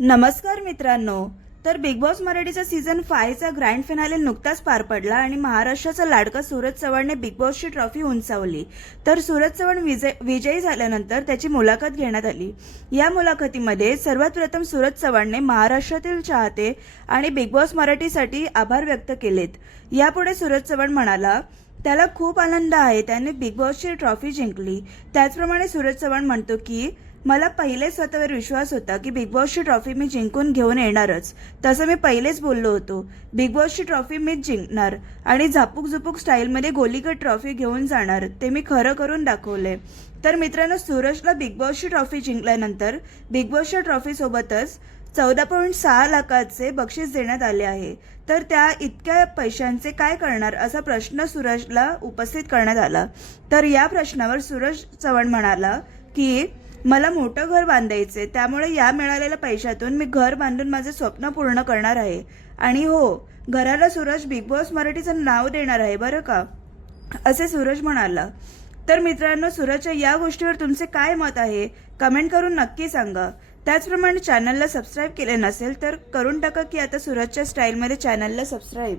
नमस्कार मित्रांनो. तर बिग बॉस मराठीचा सीझन फायचा ग्रँड फिनाले नुकताच पार पडला आणि महाराष्ट्राचा लाडका सूरज चव्हाणने बिग बॉसची ट्रॉफी उंचावली. तर सूरज चव्हाण विजय विजयी झाल्यानंतर त्याची मुलाखत घेण्यात आली. या मुलाखतीमध्ये सर्वात प्रथम सूरज चव्हाणने महाराष्ट्रातील चाहते आणि बिग बॉस मराठीसाठी आभार व्यक्त केलेत. यापुढे सूरज चव्हाण म्हणाला त्याला खूप आनंद आहे. त्याने बिग बॉसची ट्रॉफी जिंकली. त्याचप्रमाणे सूरज चव्हाण म्हणतो की मला पहिले स्वतःवर विश्वास होता की बिग बॉसची ट्रॉफी मी जिंकून घेऊन येणारच. तसं मी पहिलेच बोललो होतो. बिग बॉसची ट्रॉफी मीच जिंकणार आणि झापूक झुपूक स्टाईलमध्ये गोलीकट ट्रॉफी घेऊन जाणार ते मी खरं करून दाखवले. तर मित्रांनो सूरजला बिग बॉसची ट्रॉफी जिंकल्यानंतर बिग बॉसच्या ट्रॉफीसोबतच चौदा पॉईंट सहा लाखाचे बक्षीस देण्यात आले आहे. तर त्या इतक्या पैशांचे काय करणार असा प्रश्न सूरजला उपस्थित करण्यात आला. तर या प्रश्नावर सूरज चव्हाण म्हणाला की मला मोठं घर बांधायचे त्यामुळे या मिळालेल्या पैशातून मी घर बांधून माझे स्वप्न पूर्ण करणार आहे. आणि हो घराला सूरज बिग बॉस मराठीचं नाव देणार आहे बरं का? असे सूरज म्हणाला. तर मित्रांनो सूरजच्या या गोष्टीवर तुमचे काय मत आहे? कमेंट करून नक्की सांगा. त्याचप्रमाणे चॅनलला सबस्क्राईब केले नसेल तर करून टाका की आता सुरतच्या स्टाईलमध्ये चॅनलला सबस्क्राईब